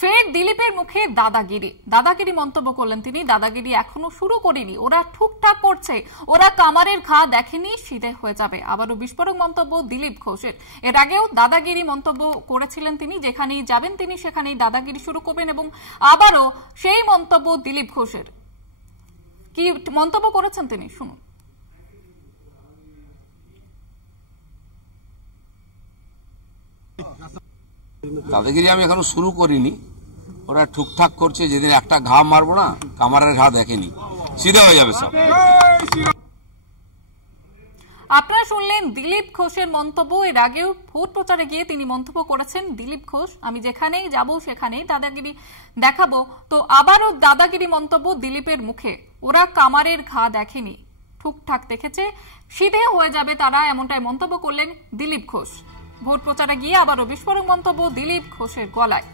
ফের দিলীপের মুখে দাদাগিরি মন্তব্য করলেন তিনি। দাদাগিরি এখনো শুরু করেনি, ওরা ঠুকঠাক করছে, ওরা কামারের ঘা দেখেনি, সিধে হয়ে যাবে। আবারও বিস্ফোরক মন্তব্য দিলীপ ঘোষের। এর আগেও দাদাগিরি মন্তব্য করেছিলেন তিনি, যেখানেই যাবেন তিনি সেখানেই দাদাগিরি শুরু করবেন, এবং আবারও সেই মন্তব্য দিলীপ ঘোষের। কি মন্তব্য করেছেন তিনি, শুনুন। দাদাগিরি আমি এখনো শুরু করিনি, ওরা ঠুকঠাক করছে, যেদিন একটা ঘা মারবো না কামারের ঘা দেখেনি, সিধা হয়ে যাবে সব। আপনারা শুনলেন দিলীপ ঘোষের মন্তব্য। এর আগেও ভোট প্রচারে গিয়ে তিনি মন্তব্য করেছেন দিলীপ ঘোষ, আমি যেখানেই যাব সেখানেই দাদাগিরি দেখাবো। তো আবারও দাদাগিরি মন্তব্য দিলীপের মুখে, ওরা কামারের ঘা দেখেনি, ঠুকঠাক দেখেছে, সিধে হয়ে যাবে তারা, এমনটাই মন্তব্য করলেন দিলীপ ঘোষ। ভোট প্রচারে গিয়ে আবারও বিস্ফোরক মন্তব্য দিলীপ ঘোষের গলায়।